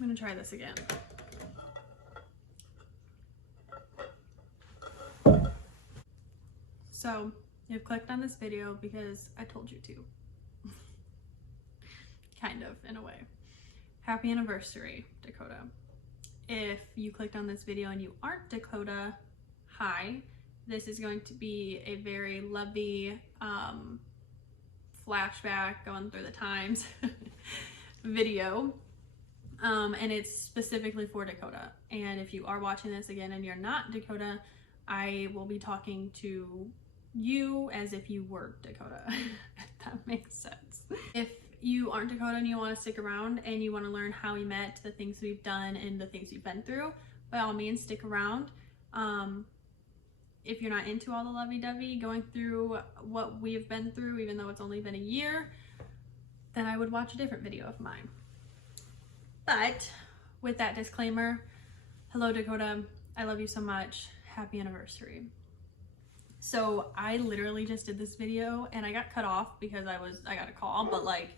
I'm gonna try this again. So you've clicked on this video because I told you to. Kind of, in a way. Happy anniversary, Dakota. If you clicked on this video and you aren't Dakota, hi. This is going to be a very lovey flashback going through the times video. And it's specifically for Dakota. And if you are watching this again and you're not Dakota, I will be talking to you as if you were Dakota, if that makes sense. If you aren't Dakota and you want to stick around and you want to learn how we met, the things we've done, and the things we've been through, by all means, stick around. If you're not into all the lovey-dovey going through what we've been through, even though it's only been a year, then I would watch a different video of mine. But with that disclaimer, hello Dakota, I love you so much, happy anniversary. So I literally just did this video and I got cut off because I got a call, but like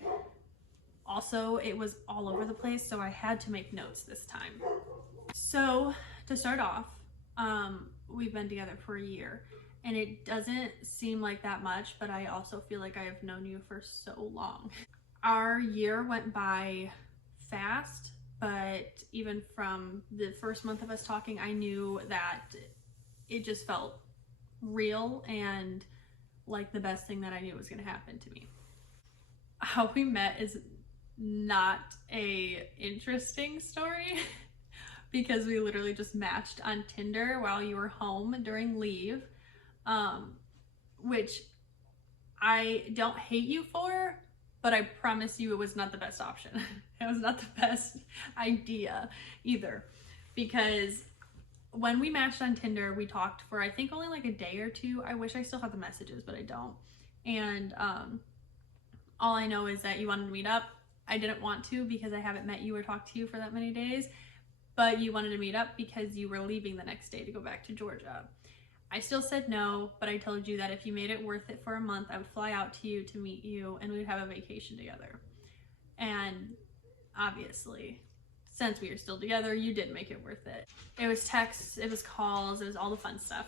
also it was all over the place, so I had to make notes this time. So to start off, we've been together for a year and it doesn't seem like that much, but I also feel like I have known you for so long. Our year went by fast, but even from the first month of us talking, I knew that it just felt real and like the best thing that I knew was going to happen to me. How we met is not a interesting story because we literally just matched on Tinder while you were home during leave, which I don't hate you for, but I promise you it was not the best option. It was not the best idea either, because when we matched on Tinder, we talked for I think only like a day or two. I wish I still had the messages, but I don't. And all I know is that you wanted to meet up. I didn't want to because I haven't met you or talked to you for that many days, but you wanted to meet up because you were leaving the next day to go back to Georgia. I still said no, but I told you that if you made it worth it for a month, I would fly out to you to meet you and we would have a vacation together. And obviously, since we are still together, you did make it worth it. It was texts, it was calls, it was all the fun stuff.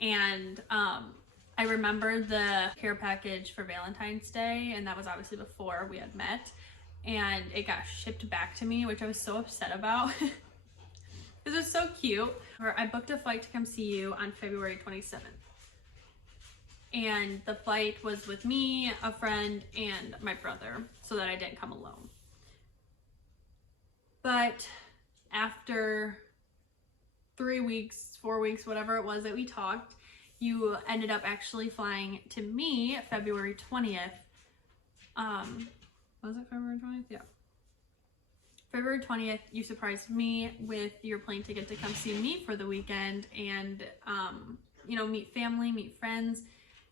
And I remember the care package for Valentine's Day, and that was obviously before we had met, and it got shipped back to me, which I was so upset about. It was so cute. I booked a flight to come see you on February 27th. And the flight was with me, a friend, and my brother, so that I didn't come alone. But after 3 weeks, 4 weeks, whatever it was that we talked, you ended up actually flying to me February 20th. Was it February 20th? Yeah. February 20th, you surprised me with your plane ticket to come see me for the weekend and, you know, meet family, meet friends,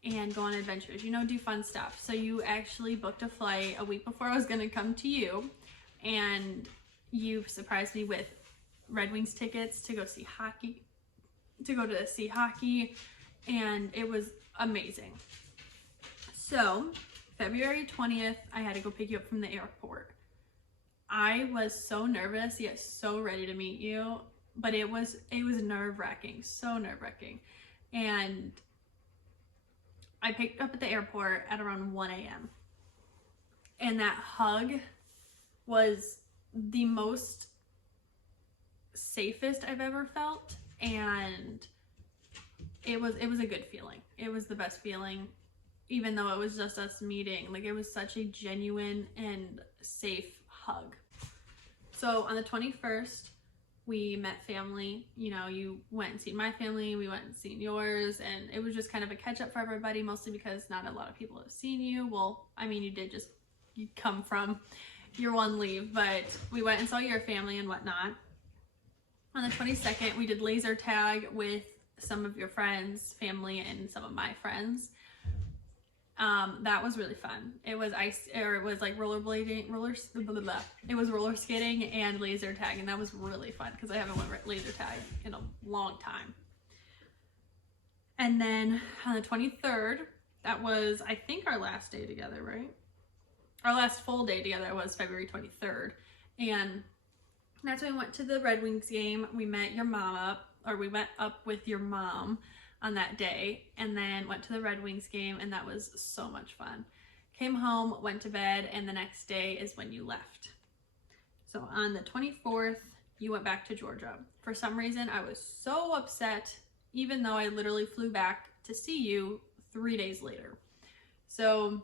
and go on adventures, you know, do fun stuff. So you actually booked a flight a week before I was going to come to you, and you surprised me with Red Wings tickets to go see hockey, and it was amazing. So February 20th, I had to go pick you up from the airport. I was so nervous yet so ready to meet you, but it was nerve-wracking, so nerve-wracking. And I picked up at the airport at around 1 a.m. and that hug was the most safest I've ever felt, and it was a good feeling. It was the best feeling, even though it was just us meeting. Like, it was such a genuine and safe hug. So on the 21st, we met family. You know, you went and seen my family, we went and seen yours, and it was just kind of a catch up for everybody, mostly because not a lot of people have seen you. Well, I mean, you come from your one leave, but we went and saw your family and whatnot. On the 22nd, we did laser tag with some of your friends, family, and some of my friends. That was really fun. It was like rollerblading, it was roller skating and laser tag, and that was really fun because I haven't went laser tag in a long time. And then on the 23rd, that was, I think, our last day together, right? Our last full day together was February 23rd, and that's when we went to the Red Wings game. We met your mom up, or we went up with your mom on that day, and then went to the Red Wings game, and that was so much fun. Came home, went to bed, and the next day is when you left. So on the 24th, you went back to Georgia. For some reason, I was so upset, even though I literally flew back to see you 3 days later. So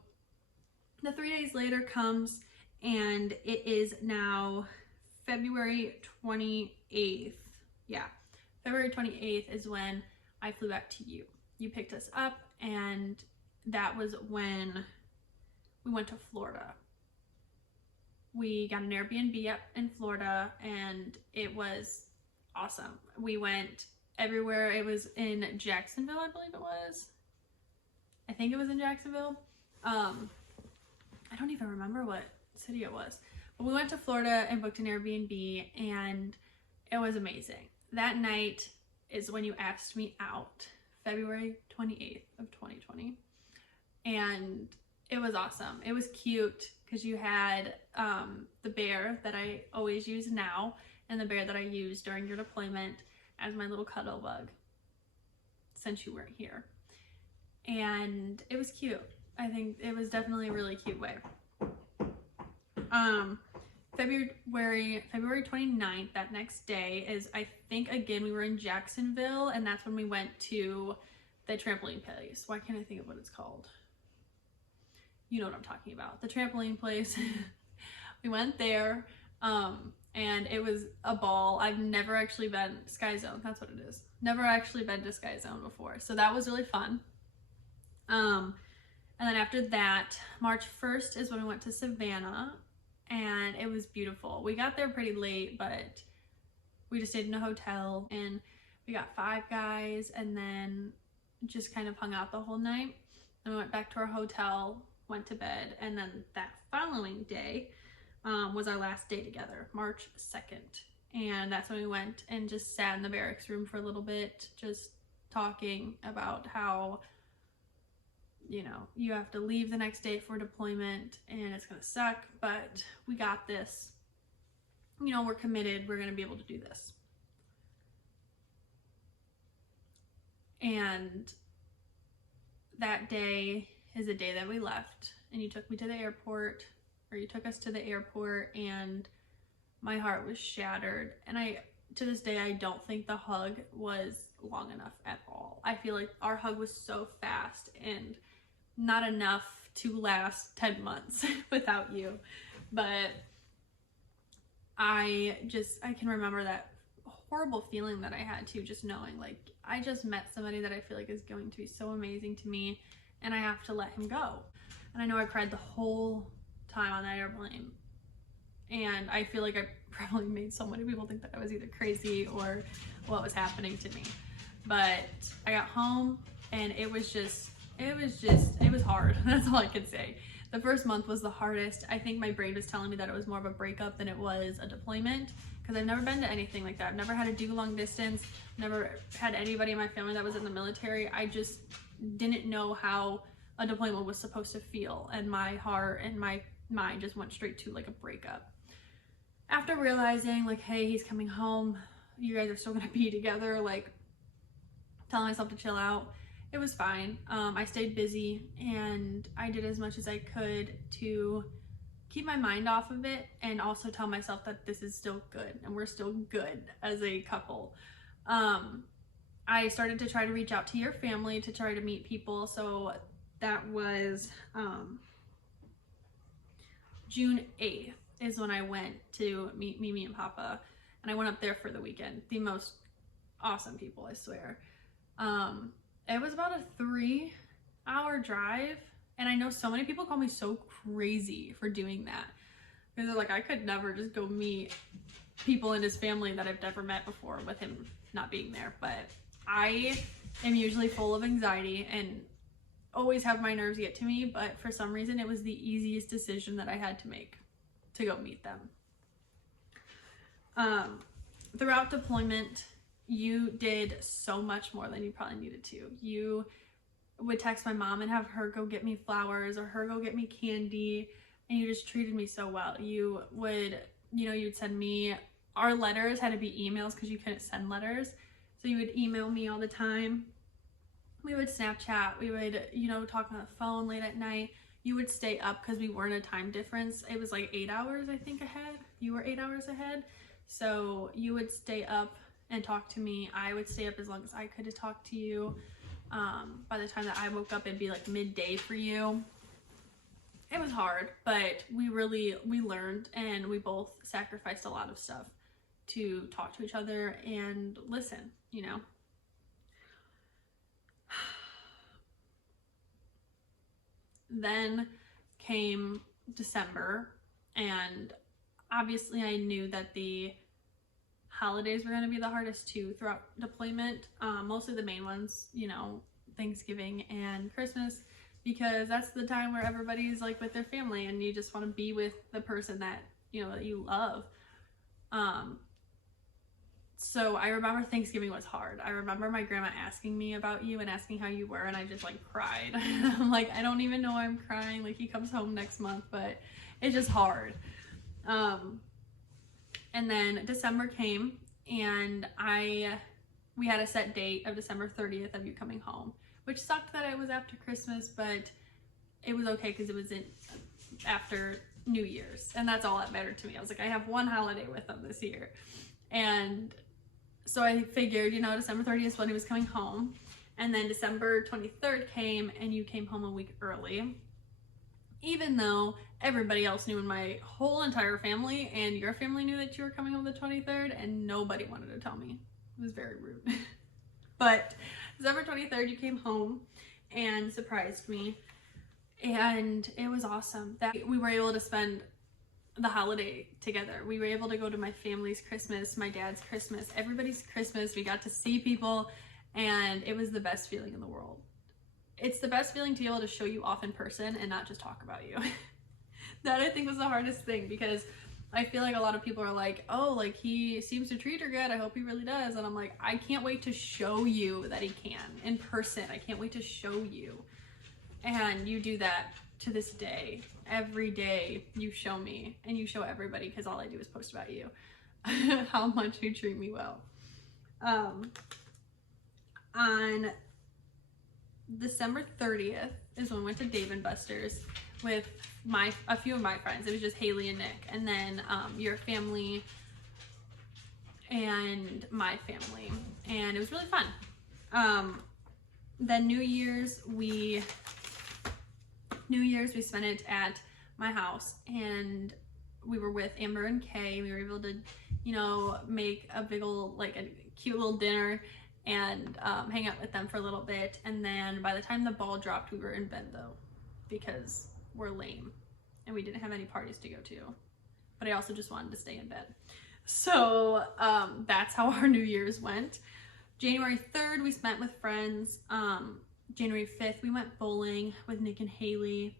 the 3 days later comes, and it is now February 28th. Yeah, February 28th is when I flew back to you. You picked us up, and that was when we went to Florida. We got an Airbnb up in Florida, and it was awesome. We went everywhere. It was in Jacksonville, I believe it was. I think it was in Jacksonville. I don't even remember what city it was. But we went to Florida and booked an Airbnb, and it was amazing. That night is when you asked me out, February 28th of 2020. And it was awesome. It was cute because you had the bear that I always use now, and the bear that I used during your deployment as my little cuddle bug since you weren't here. And it was cute. I think it was definitely a really cute way. February 29th, that next day is, I think, again, we were in Jacksonville, and that's when we went to the trampoline place. Why can't I think of what it's called? You know what I'm talking about. The trampoline place. We went there, and it was a ball. I've never actually been Sky Zone. That's what it is. Never actually been to Sky Zone before. So that was really fun. And then after that, March 1st is when we went to Savannah, and it was beautiful. We got there pretty late, but we just stayed in a hotel, and we got Five Guys, and then just kind of hung out the whole night. Then we went back to our hotel, went to bed, and then that following day was our last day together, March 2nd. And that's when we went and just sat in the barracks room for a little bit, just talking about how, you know, you have to leave the next day for deployment and it's gonna suck, but we got this. You know, we're committed, we're gonna be able to do this. And that day is the day that we left, and you took me to the airport, or you took us to the airport, and my heart was shattered. And to this day, I don't think the hug was long enough at all. I feel like our hug was so fast and not enough to last 10 months without you. But I can remember that horrible feeling that I had too, just knowing like I just met somebody that I feel like is going to be so amazing to me, and I have to let him go. And I know I cried the whole time on that airplane, and I feel like I probably made so many people think that I was either crazy or what was happening to me. But I got home, and it was hard. That's all I can say. The first month was the hardest. I think my brain was telling me that it was more of a breakup than it was a deployment, because I've never been to anything like that. I've never had to do long distance, never had anybody in my family that was in the military. I just didn't know how a deployment was supposed to feel, and my heart and my mind just went straight to like a breakup. After realizing like, hey, he's coming home, you guys are still gonna be together, like telling myself to chill out, it was fine. I stayed busy, and I did as much as I could to keep my mind off of it, and also tell myself that this is still good and we're still good as a couple. I started to try to reach out to your family to try to meet people. So that was June 8th is when I went to meet Mimi and Papa, and I went up there for the weekend. The most awesome people, I swear. It was about a 3-hour drive, and I know so many people call me so crazy for doing that, because they're like, I could never just go meet people in his family that I've never met before with him not being there. But I am usually full of anxiety and always have my nerves get to me, but for some reason it was the easiest decision that I had to make to go meet them. Throughout deployment, you did so much more than you probably needed to. You would text my mom and have her go get me flowers or her go get me candy, and you just treated me so well. You would, you know, you'd send me our letters had to be emails because you couldn't send letters. So you would email me all the time. We would Snapchat. We would, you know, talk on the phone late at night. You would stay up because we weren't a time difference. It was like 8 hours, I think, ahead. You were 8 hours ahead. So you would stay up and talk to me. I would stay up as long as I could to talk to you. By the time that I woke up, it'd be like midday for you. It was hard, but we learned, and we both sacrificed a lot of stuff to talk to each other and listen, you know. Then came December, and obviously I knew that the holidays were going to be the hardest too throughout deployment. Mostly the main ones, you know, Thanksgiving and Christmas, because that's the time where everybody's like with their family and you just want to be with the person that, you know, that you love. So I remember Thanksgiving was hard. I remember my grandma asking me about you and asking how you were, and I just like cried. I'm like, I don't even know why I'm crying. Like, he comes home next month, but it's just hard. And then December came, and we had a set date of December 30th of you coming home, which sucked that it was after Christmas, but it was okay because it was after New Year's, and that's all that mattered to me. I was like, I have one holiday with them this year. And so I figured, you know, December 30th is when he was coming home. And then December 23rd came, and you came home a week early. Even though everybody else knew in my whole entire family, and your family knew that you were coming home the 23rd, and nobody wanted to tell me. It was very rude. But December 23rd, you came home and surprised me. And it was awesome that we were able to spend the holiday together. We were able to go to my family's Christmas, my dad's Christmas, everybody's Christmas. We got to see people, and it was the best feeling in the world. It's the best feeling to be able to show you off in person and not just talk about you. That I think was the hardest thing, because I feel like a lot of people are like, oh, like, he seems to treat her good, I hope he really does. And I'm like, I can't wait to show you that he can in person. I can't wait to show you. And you do that to this day. Every day you show me, and you show everybody, because all I do is post about you, how much you treat me well. On December 30th is when we went to Dave & Buster's with a few of my friends. It was just Haley and Nick, and then your family and my family, and it was really fun. Then New Year's we spent it at my house, and we were with Amber and Kay. We were able to, you know, make a big old, like, a cute little dinner and hang out with them for a little bit. And then by the time the ball dropped, we were in bed though, because we're lame and we didn't have any parties to go to, but I also just wanted to stay in bed. So that's how our New Year's went. January 3rd we spent with friends. January 5th we went bowling with Nick and Haley.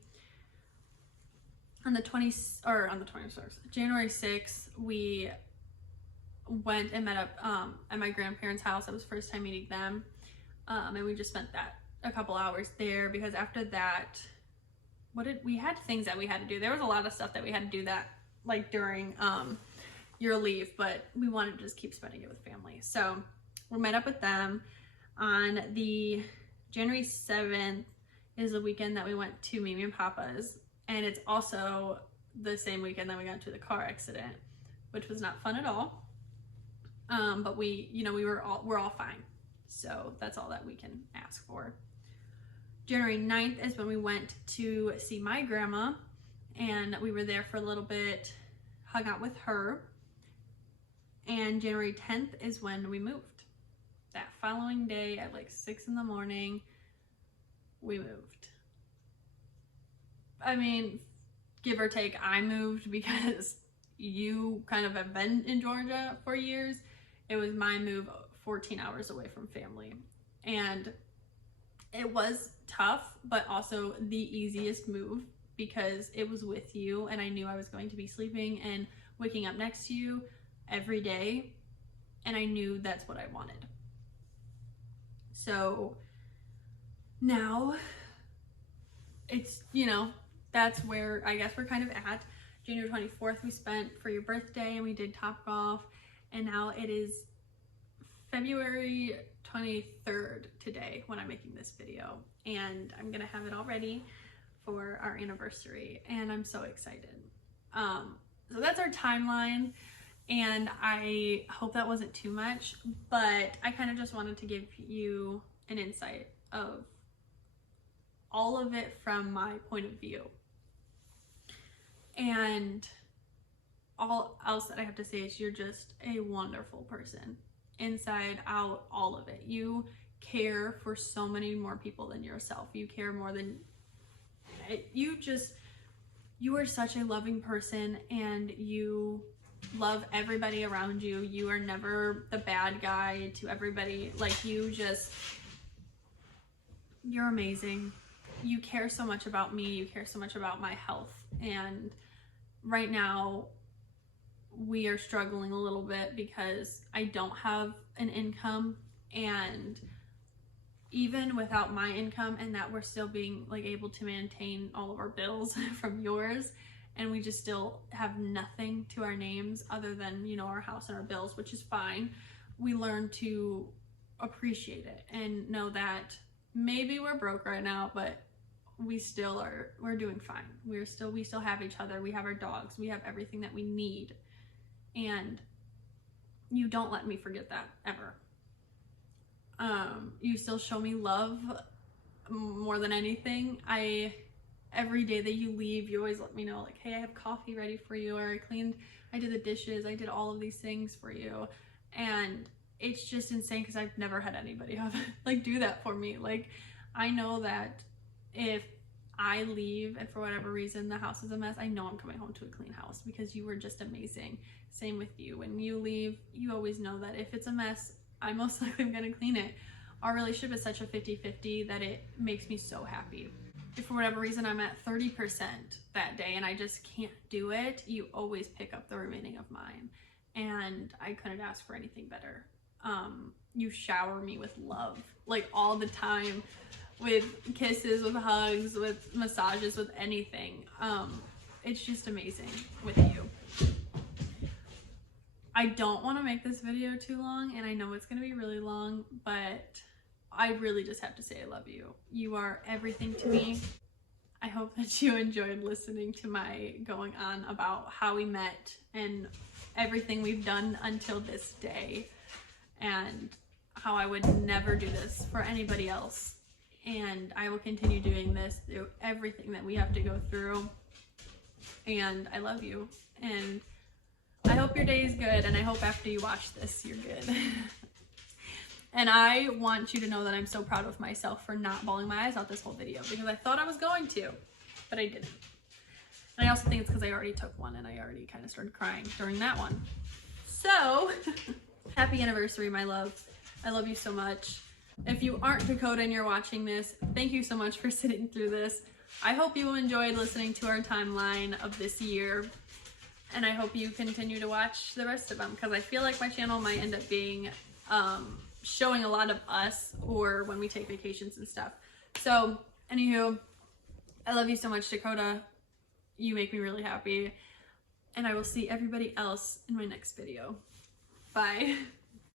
On the 21st, January 6th we went and met up at my grandparents' house. That was the first time meeting them, and we just spent a couple hours there, because after that, we had things that we had to do. There was a lot of stuff that we had to do that, like, during your leave, but we wanted to just keep spending it with family. So we met up with them. On the January 7th is the weekend that we went to Mimi and Papa's, and it's also the same weekend that we got into the car accident, which was not fun at all. But we're all fine. So that's all that we can ask for. January 9th is when we went to see my grandma, and we were there for a little bit, hung out with her. And January 10th is when we moved. That following day at like 6 in the morning, we moved. I mean, give or take, I moved because you kind of have been in Georgia for years. It was my move 14 hours away from family. And it was tough, but also the easiest move, because it was with you, and I knew I was going to be sleeping and waking up next to you every day, and I knew that's what I wanted. So now it's, you know, that's where I guess we're kind of at. January 24th we spent for your birthday, and we did Topgolf. and now it is February 23rd today when I'm making this video, and I'm gonna have it all ready for our anniversary, and I'm so excited. So that's our timeline, and I hope that wasn't too much, but I kind of just wanted to give you an insight of all of it from my point of view. And all else that I have to say is you're just a wonderful person. Inside, out, all of it. You care for so many more people than yourself. You care more than... You are such a loving person, and you love everybody around you. You are never the bad guy to everybody. Like, you're amazing. You care so much about me. You care so much about my health. And right now, we are struggling a little bit because I don't have an income, and even without my income, and that we're still being like able to maintain all of our bills from yours, and we just still have nothing to our names other than, you know, our house and our bills, which is fine. We learn to appreciate it and know that maybe we're broke right now, but we're doing fine. We still have each other. We have our dogs. We have everything that we need. And you don't let me forget that ever. You still show me love more than anything. Every day that you leave, you always let me know, like, hey, I have coffee ready for you, or I did the dishes, I did all of these things for you. And it's just insane because I've never had anybody like do that for me. Like, I know that if I leave and for whatever reason the house is a mess, I know I'm coming home to a clean house because you were just amazing. Same with you. When you leave, you always know that if it's a mess, I most likely am gonna clean it. Our relationship is such a 50-50 that it makes me so happy. If for whatever reason I'm at 30% that day and I just can't do it, you always pick up the remaining of mine. And I couldn't ask for anything better. You shower me with love, like all the time, with kisses, with hugs, with massages, with anything. It's just amazing with you. I don't want to make this video too long, and I know it's going to be really long, but I really just have to say I love you. You are everything to me. I hope that you enjoyed listening to my going on about how we met and everything we've done until this day, and how I would never do this for anybody else. And I will continue doing this through everything that we have to go through. And I love you. And I hope your day is good, and I hope after you watch this, you're good. And I want you to know that I'm so proud of myself for not bawling my eyes out this whole video, because I thought I was going to, but I didn't. And I also think it's because I already took one and I already kind of started crying during that one. So, happy anniversary, my love. I love you so much. If you aren't Dakota and you're watching this, thank you so much for sitting through this. I hope you enjoyed listening to our timeline of this year. And I hope you continue to watch the rest of them, because I feel like my channel might end up being showing a lot of us, or when we take vacations and stuff. So, anywho, I love you so much, Dakota. You make me really happy. And I will see everybody else in my next video. Bye.